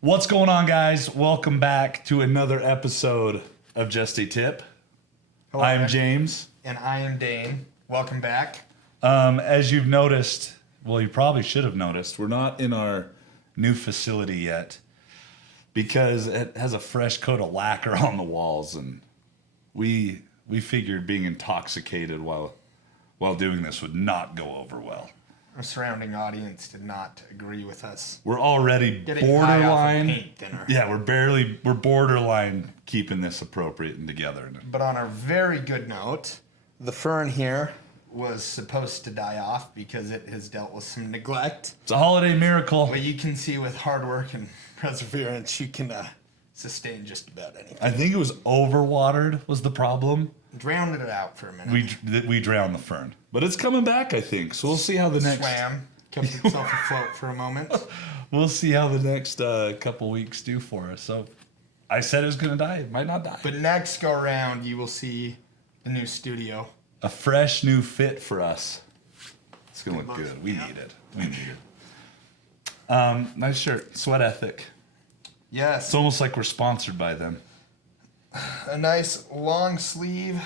What's going on, guys? Welcome back to another episode of Just a Tip. Hello, I am James. And I am Dane. Welcome back. As you've noticed, well, you probably should have noticed, we're not in our new facility yet because it has a fresh coat of lacquer on the walls, and we figured being intoxicated while doing this would not go over well. Our surrounding audience did not agree with us. We're already Getting high off of borderline. paint thinner. Yeah, we're borderline keeping this appropriate and together. But on a very good note, the fern here was supposed to die off because it has dealt with some neglect. It's a holiday miracle. But you can see with hard work and perseverance, you can sustain just about anything. I think it was overwatered was the problem. Drowned it out for a minute. We drowned the fern, but it's coming back, I think. So we'll see how the next Kept itself afloat for a moment. We'll see how the next couple weeks do for us. So I said it was going to die. It might not die. But next go around, you will see the new studio. A fresh new fit for us. It's going to look good. We need it. We need it. Nice shirt. Sweat Ethic. Yes. It's almost like we're sponsored by them. A nice long sleeve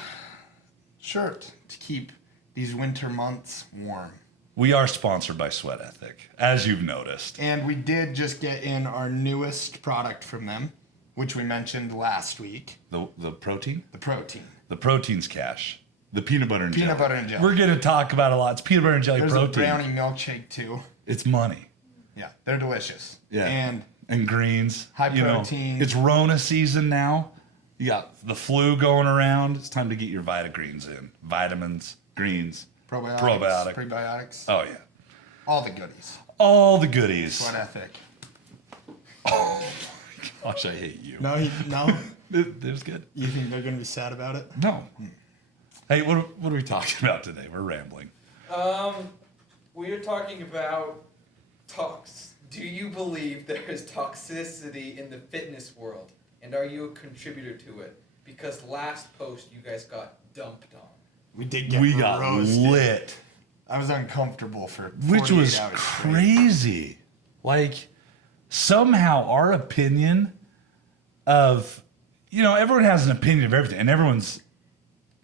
shirt to keep these winter months warm. We are sponsored by Sweat Ethic, as you've noticed. And we did just get in our newest product from them, which we mentioned last week. The protein? The protein. The protein's cash. The peanut butter and jelly. Peanut butter and jelly. We're going to talk about a lot. It's peanut butter and jelly There's protein. a brownie milkshake too. It's money. Yeah, they're delicious. Yeah. And greens. high protein. It's Rona season now. You got the flu going around. It's time to get your Vitagreens in. Vitamins, greens, probiotics, prebiotics. Oh, yeah. All the goodies. All the goodies. Sweat Ethic. Oh, my gosh, I hate you. No. It was good. You think they're going to be sad about it? No. Hey, what are we talking about today? We're rambling. We are talking about Do you believe there is toxicity in the fitness world? And are you a contributor to it? Because last post you guys got dumped on. We did get We got roasted. lit. I was uncomfortable for 48 Which was hours straight. crazy. Like, somehow our opinion of, everyone has an opinion of everything, and everyone's,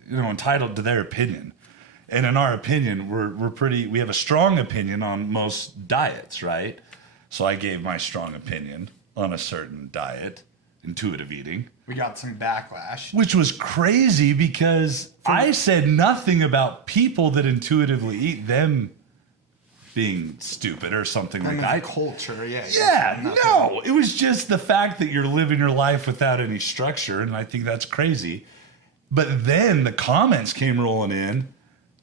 entitled to their opinion. And in our opinion, we have a strong opinion on most diets, right? So I gave my strong opinion on a certain diet, intuitive eating. We got some backlash. Which was crazy because I said nothing about people that intuitively eat, them being stupid or something like that. Culture, yeah. Yeah, no. It was just the fact that you're living your life without any structure, and I think that's crazy. But then the comments came rolling in.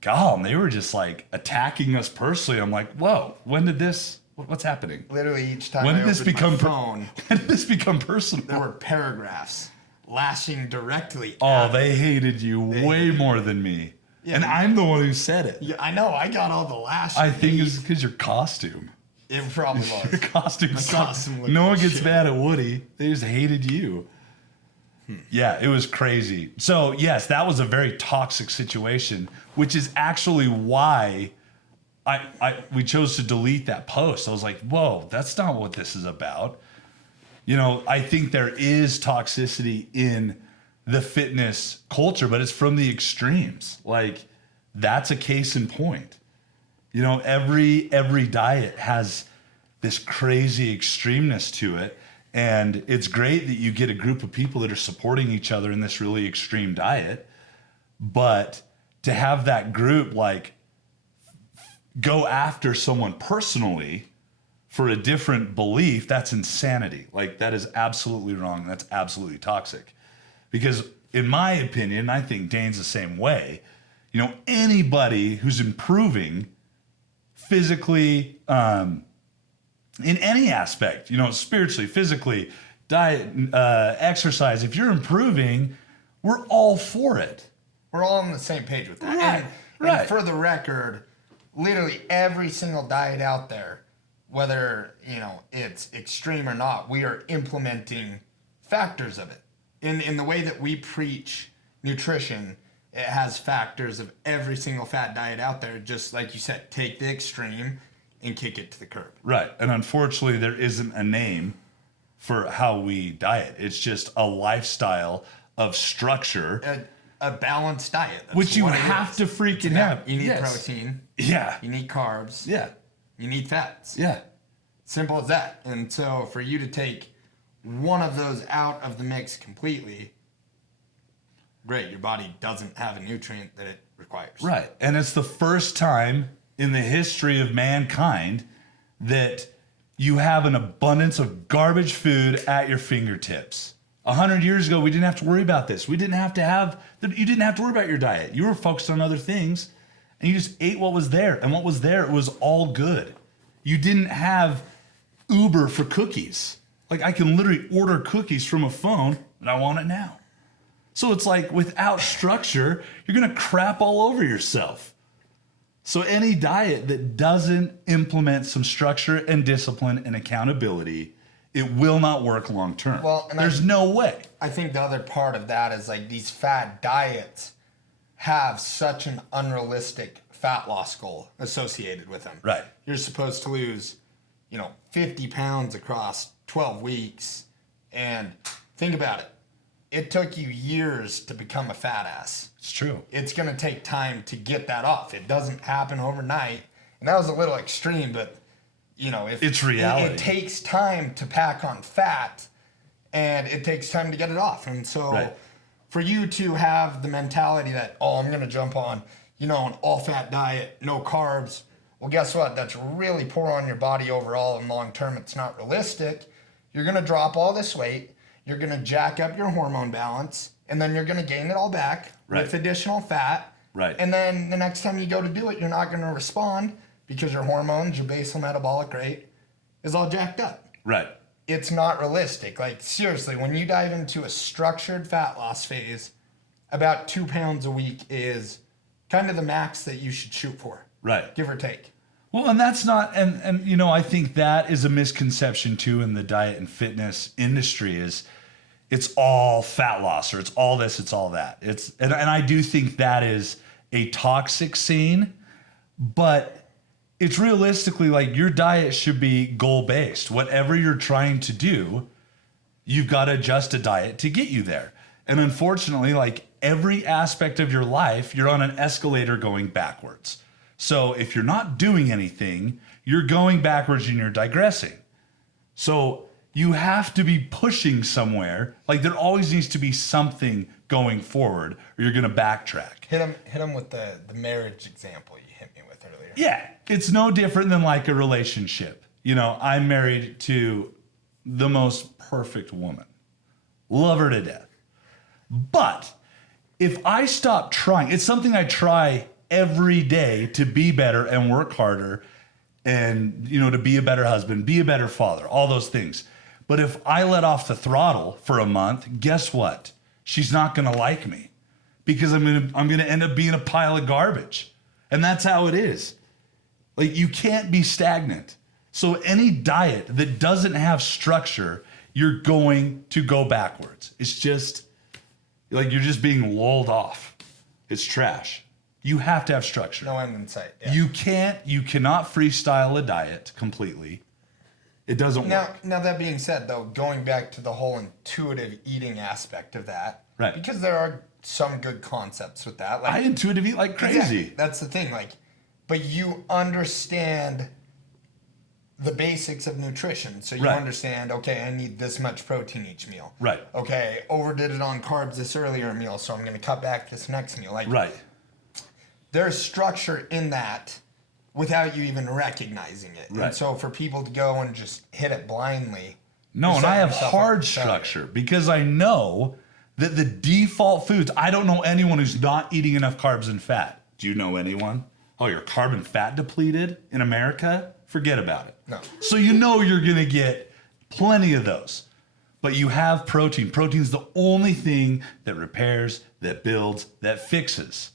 God, and they were just like attacking us personally. I'm like, whoa, when did this, what's happening? Literally each time When I did this opened become my phone, when did this become personal? there were paragraphs lashing directly Oh, at they me. hated you way more than me. Yeah. And I'm the one who said it. Yeah, I know. I got all the lashing. I think it's because your costume. It probably Your was. costume My sucked. costume looked No one like gets shit. mad at Woody. They just hated you. Yeah, it was crazy. So, yes, that was a very toxic situation, which is actually why we chose to delete that post. I was like, whoa, that's not what this is about. I think there is toxicity in the fitness culture, but it's from the extremes. Like, that's a case in point. Every diet has this crazy extremeness to it. And it's great that you get a group of people that are supporting each other in this really extreme diet. But to have that group go after someone personally for a different belief, that's insanity. Like, that is absolutely wrong. That's absolutely toxic. Because in my opinion, I think Dane's the same way. Anybody who's improving physically, in any aspect, spiritually, physically, diet, exercise, if you're improving, we're all for it. We're all on the same page with that. Right, And right. for the record, literally every single diet out there, whether it's extreme or not, we are implementing factors of it. In the way that we preach nutrition, it has factors of every single fat diet out there. Just like you said, take the extreme and kick it to the curb. Right. And unfortunately, there isn't a name for how we diet. It's just a lifestyle of structure, A balanced diet. That's which you what it have is. to freaking have. You need Yes. protein. Yeah. You need carbs. Yeah. You need fats. Yeah. Simple as that. And so for you to take one of those out of the mix completely, great, your body doesn't have a nutrient that it requires. Right. And it's the first time in the history of mankind that you have an abundance of garbage food at your fingertips. 100 years ago, we didn't have to worry about this. You didn't have to worry about your diet. You were focused on other things and you just ate what was there. And what was there, it was all good. You didn't have Uber for cookies. Like, I can literally order cookies from a phone and I want it now. So it's like, without structure, you're gonna crap all over yourself. So any diet that doesn't implement some structure and discipline and accountability, it will not work long term. Well, and there's no way. I think the other part of that is like these fad diets have such an unrealistic fat loss goal associated with them. Right. You're supposed to lose, 50 pounds across 12 weeks. And think about it. It took you years to become a fat ass. It's true. It's going to take time to get that off. It doesn't happen overnight. And that was a little extreme, but if It's reality. it takes time to pack on fat and it takes time to get it off. And so Right. for you to have the mentality that, I'm going to jump on, an all fat diet, no carbs. Well, guess what? That's really poor on your body overall, and long term, it's not realistic. You're going to drop all this weight. You're going to jack up your hormone balance, and then you're going to gain it all back Right. with additional fat. Right. And then the next time you go to do it, you're not going to respond because your hormones, your basal metabolic rate is all jacked up. Right. It's not realistic. Like, seriously, when you dive into a structured fat loss phase, about 2 pounds a week is kind of the max that you should shoot for, Right. give or take. Well, and that's not, and I think that is a misconception too in the diet and fitness industry is it's all fat loss or it's all this, it's all that. And I do think that is a toxic scene, but it's realistically like your diet should be goal based. Whatever you're trying to do, you've got to adjust a diet to get you there. And unfortunately, like every aspect of your life, you're on an escalator going backwards. So if you're not doing anything, you're going backwards and you're digressing. So you have to be pushing somewhere. Like there always needs to be something going forward or you're going to backtrack. Hit him with the marriage example you hit me with earlier. Yeah, it's no different than like a relationship. I'm married to the most perfect woman. Love her to death. But if I stop trying, it's something I try every day to be better and work harder and, to be a better husband, be a better father, all those things. But if I let off the throttle for a month, guess what? She's not going to like me because I'm going to end up being a pile of garbage. And that's how it is. Like you can't be stagnant. So any diet that doesn't have structure, you're going to go backwards. It's just like you're just being lulled off. It's trash. You have to have structure. No end in sight. Yeah. You cannot freestyle a diet completely. It doesn't work. Now that being said, though, going back to the whole intuitive eating aspect of that, Right. Because there are some good concepts with that. Like, I intuitively eat like crazy. exactly, that's the thing. Like, but you understand the basics of nutrition, so you Right. understand. Okay, I need this much protein each meal. Right. Okay, overdid it on carbs this earlier meal, so I'm going to cut back this next meal. Like, Right. there's structure in that without you even recognizing it. Right. And so for people to go and just hit it blindly. No, you're and I setting have yourself up hard for failure. structure because I know that the default foods, I don't know anyone who's not eating enough carbs and fat. Do you know anyone? Oh, you're carbon fat depleted in America? Forget about it. No. So you're going to get plenty of those. But you have protein. Protein's the only thing that repairs, that builds, that fixes.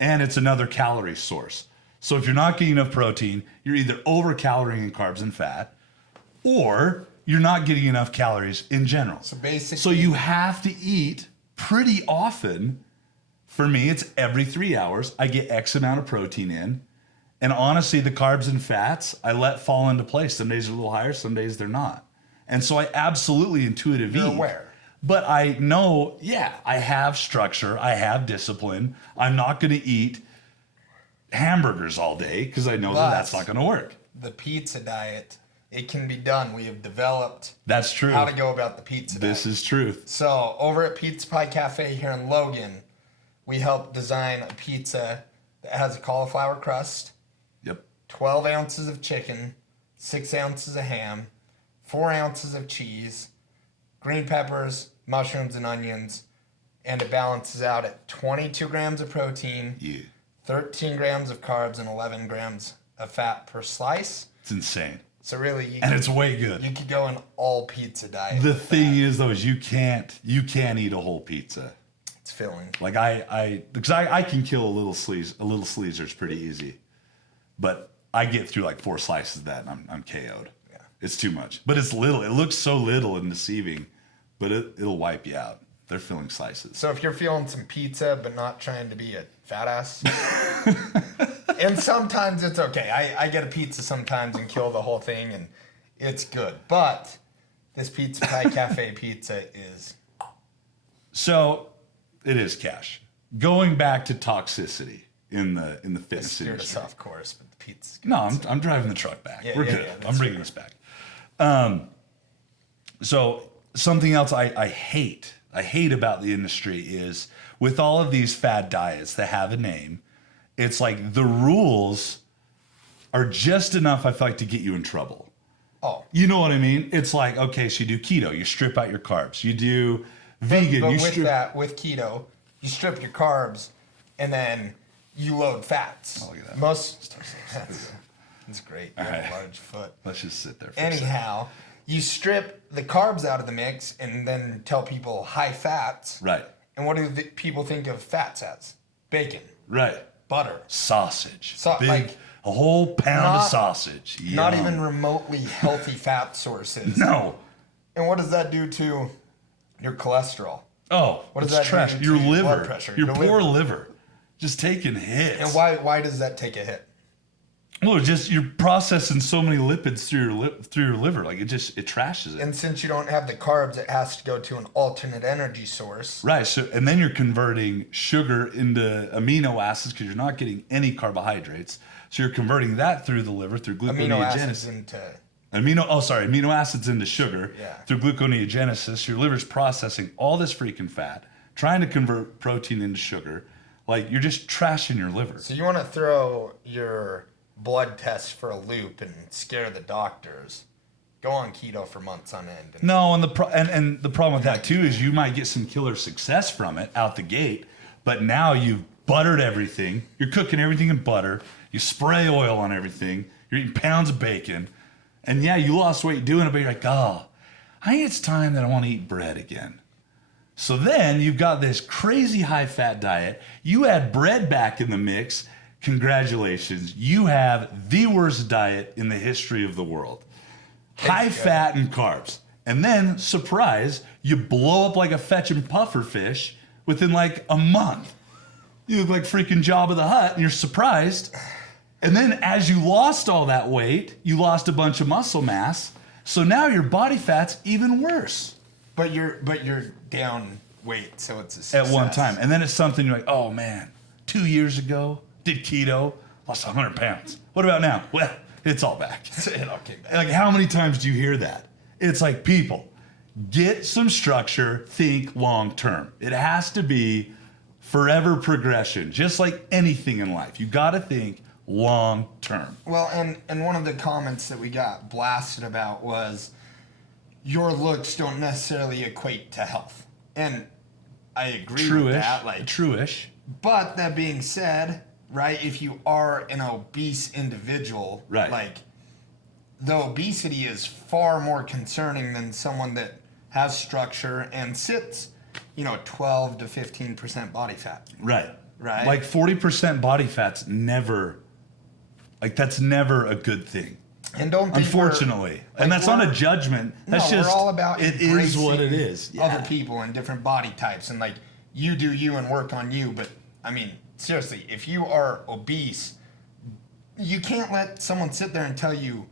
And it's another calorie source. So if you're not getting enough protein, you're either over-calorying in carbs and fat, or you're not getting enough calories in general. So basically, So you have to eat pretty often. For me, it's every 3 hours. I get X amount of protein in. And honestly, the carbs and fats, I let fall into place. Some days are a little higher, some days they're not. And so I absolutely intuitive You're eat. aware. But I know, yeah, I have structure. I have discipline. I'm not going to eat hamburgers all day because I know that that's not going to work. The pizza diet, it can be done. We have developed That's true. how to go about the pizza diet. This is truth. So over at Pizza Pie Cafe here in Logan, we helped design a pizza that has a cauliflower crust, Yep. 12 ounces of chicken, 6 ounces of ham, 4 ounces of cheese, green peppers, mushrooms, and onions, and it balances out at 22 grams of protein, Yeah. 13 grams of carbs, and 11 grams of fat per slice. It's insane. So really, And it's way good. you could go an all pizza diet. The with thing that. is, though, is you can't eat a whole pizza. It's filling. Like because I can kill a little sleezers pretty easy, but I get through like 4 slices of that and I'm KO'd. Yeah. It's too much, but it's little. It looks so little and deceiving, but it'll wipe you out. They're filling slices. So if you're feeling some pizza but not trying to be a fat ass, and sometimes it's okay. I get a pizza sometimes and kill the whole thing and it's good. But this Pizza Pie Cafe pizza is... So it is cash. Going back to toxicity in the It fitness steered us industry. off course, but the pizza's good. No, I'm driving the truck back. Yeah, We're yeah, good. yeah, I'm that's bringing us back. So something else I hate about the industry is with all of these fad diets that have a name, it's like the rules are just enough, I feel like, to get you in trouble. Oh. You know what I mean? It's like, okay, so you do keto, you strip out your carbs. You do vegan, But you with strip... that, with keto, you strip your carbs and then you load fats. Oh, look at that. That's great. You All have right. a large foot. Let's just sit there for a second. Anyhow, you strip the carbs out of the mix and then tell people high fats. Right, And what do the people think of fats as? Bacon, right. butter. Sausage. So- like, a whole pound not- of sausage. Not Yum. even remotely healthy fat sources. No. And what does that do to your cholesterol? Oh, What does it's that trash. do to Your your liver, blood pressure, your your poor liver? liver, just taking hits. And why does that take a hit? Well, just you're processing so many lipids through your liver, like it trashes it. And since you don't have the carbs, it has to go to an alternate energy source. Right. So, and then you're converting sugar into amino acids because you're not getting any carbohydrates. So you're converting that through the liver through Amino acids gluconeogenesis. into... Amino acids into sugar Yeah. through gluconeogenesis. Your liver's processing all this freaking fat, trying to convert protein into sugar. Like you're just trashing your liver. So you want to throw your blood tests for a loop and scare the doctors. Go on keto for months on end. And No, and the problem with that too is you might get some killer success from it out the gate, but now you've buttered everything. You're cooking everything in butter. You spray oil on everything. You're eating pounds of bacon, and yeah, you lost weight doing it, but you're like, oh, I think it's time that I want to eat bread again. So then you've got this crazy high fat diet. You add bread back in the mix. Congratulations, you have the worst diet in the history of the world. High fat and carbs. And then, surprise, you blow up like a fetching puffer fish within like a month. You look like freaking Jabba the Hutt and you're surprised. And then as you lost all that weight, you lost a bunch of muscle mass. So now your body fat's even worse but you're down weight, so it's a success. at one time. And then it's something you're like, oh man, 2 years ago, did keto, lost 100 pounds. What about now? Well, it's all back. It all came back. Like, how many times do you hear that? It's like, people, get some structure, think long term. It has to be forever progression, just like anything in life. You got to think long term. Well, and one of the comments that we got blasted about was your looks don't necessarily equate to health. And I agree with that. Like, True-ish. but that being said, right, if you are an obese individual, Right. like the obesity is far more concerning than someone that has structure and sits, 12 to 15% body fat. Right. Right. Like 40% body fat's never, like that's never a good thing. And don't think Unfortunately. we're- and like, that's not a we're- judgment. That's no, just, we're all about it is what it embracing is. Other people and different body types, and like you do you and work on you. But I mean, seriously, if you are obese, you can't let someone sit there and tell you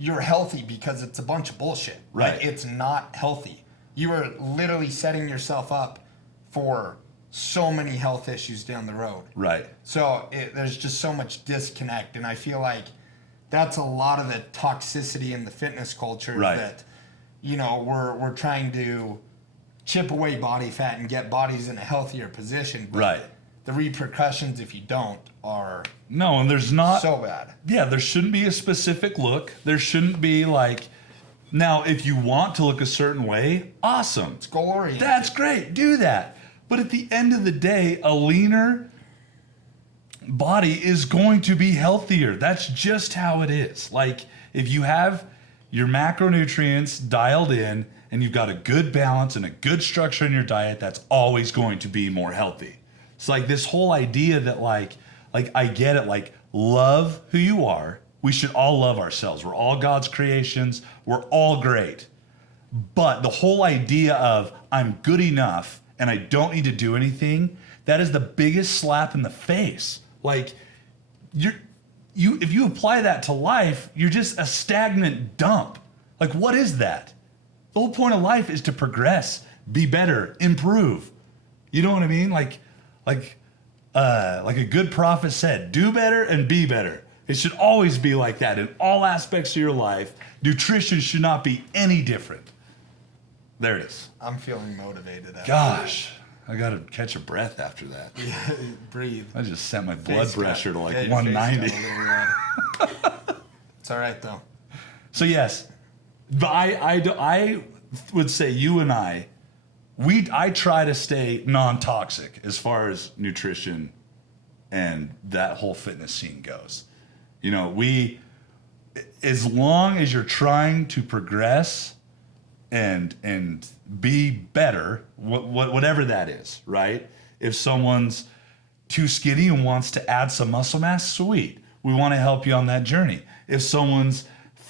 you're healthy because it's a bunch of bullshit. Right. Like, it's not healthy. You are literally setting yourself up for so many health issues down the road. Right. So there's just so much disconnect, and I feel like that's a lot of the toxicity in the fitness culture Right. that, you know, we're trying to chip away body fat and get bodies in a healthier position. But Right. the repercussions if you don't are No, and there's not. so bad. Yeah, there shouldn't be a specific look. There shouldn't be like. Now, if you want to look a certain way, awesome. It's goal oriented. That's great. Do that. But at the end of the day, a leaner body is going to be healthier. That's just how it is. Like, if you have your macronutrients dialed in and you've got a good balance and a good structure in your diet, that's always going to be more healthy. It's like this whole idea that like I get it, like, love who you are. We should all love ourselves. We're all God's creations. We're all great. But the whole idea of I'm good enough and I don't need to do anything, that is the biggest slap in the face. Like, if you apply that to life, you're just a stagnant dump. Like, what is that? The whole point of life is to progress, be better, improve. You know what I mean? Like a good prophet said, do better and be better. It should always be like that in all aspects of your life. Nutrition should not be any different. There it is. I'm feeling motivated. Gosh, I got to catch a breath after that. Yeah, breathe. I just set my blood Face pressure got- to like yeah, your face got 190. a little red. It's all right though. So yes, but I would say you and I try to stay non-toxic as far as nutrition and that whole fitness scene goes. You know, as long as you're trying to progress and be better, whatever that is, right? If someone's too skinny and wants to add some muscle mass, sweet. We want to help you on that journey. If someone's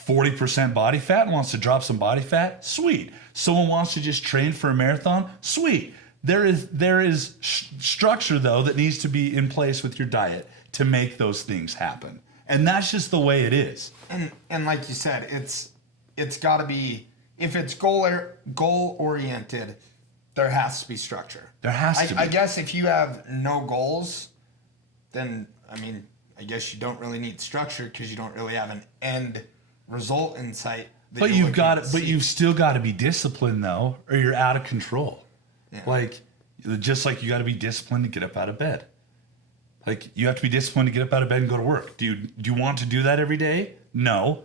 40% body fat and wants to drop some body fat, sweet. Someone wants to just train for a marathon, sweet. There is structure though that needs to be in place with your diet to make those things happen. And that's just the way it is. And like you said, it's got to be, if it's goal oriented, there has to be structure. There has to be. I guess if you have no goals, then I mean, I guess you don't really need structure because you don't really have an end result in sight. But you've still got to be disciplined though, or you're out of control. Yeah. Like, just like you got to be disciplined to get up out of bed. Like, you have to be disciplined to get up out of bed and go to work. Do you want to do that every day? No.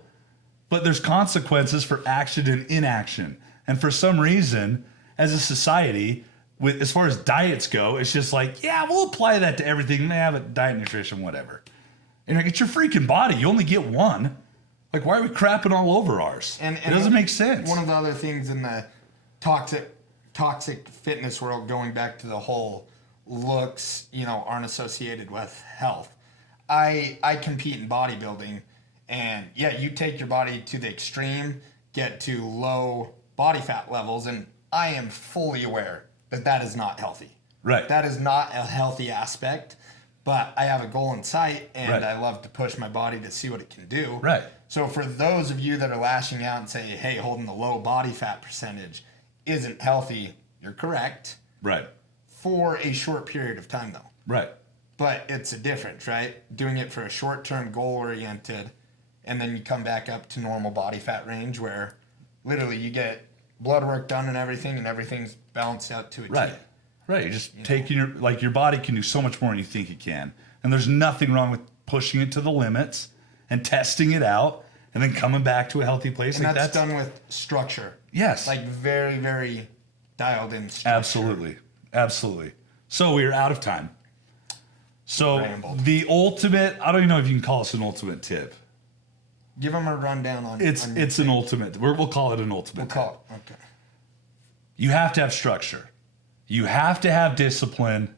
But there's consequences for action and inaction. And for some reason, as a society, as far as diets go, it's just like, yeah, we'll apply that to everything. They have a diet, nutrition, whatever. And like, it's your freaking body. You only get one. Like, why are we crapping all over ours? And it doesn't make sense. One of the other things in the toxic fitness world, going back to the whole looks, aren't associated with health. I compete in bodybuilding, and yeah, you take your body to the extreme, get to low body fat levels, and I am fully aware that is not healthy. Right. That is not a healthy aspect, but I have a goal in sight, and Right. I love to push my body to see what it can do. Right. So for those of you that are lashing out and say, hey, holding the low body fat percentage isn't healthy, you're correct. Right. For a short period of time, though. Right. But it's a difference, right? Doing it for a short-term goal-oriented, and then you come back up to normal body fat range where literally you get blood work done and everything's balanced out to a T. Right. Right. You're just taking your body can do so much more than you think it can. And there's nothing wrong with pushing it to the limits and testing it out and then coming back to a healthy place. And like that's done with structure. Yes. Like very, very dialed in structure. Absolutely. So we are out of time. So Rambled. the ultimate, I don't even know if you can call this an ultimate tip. Give them a rundown on It's an ultimate. We'll call it an ultimate. We'll call it. Okay. You have to have structure. You have to have discipline.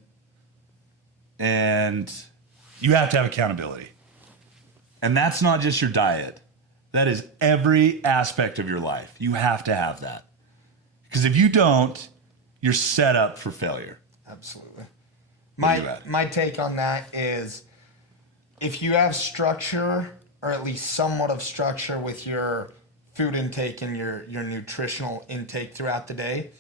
And you have to have accountability. And that's not just your diet. That is every aspect of your life. You have to have that. Because if you don't, you're set up for failure. Absolutely. What do you got? My take on that is if you have structure or at least somewhat of structure with your food intake and your nutritional intake throughout the day,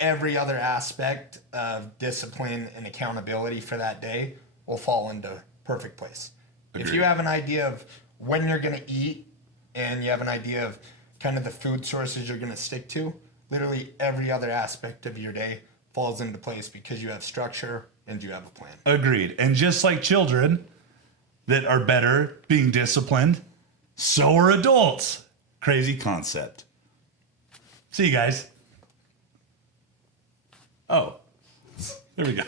every other aspect of discipline and accountability for that day will fall into perfect place. If you have an idea of when you're going to eat and you have an idea of kind of the food sources you're going to stick to, literally every other aspect of your day falls into place because you have structure and you have a plan. Agreed. And just like children that are better being disciplined, so are adults. Crazy concept. See you guys. Oh, there we go.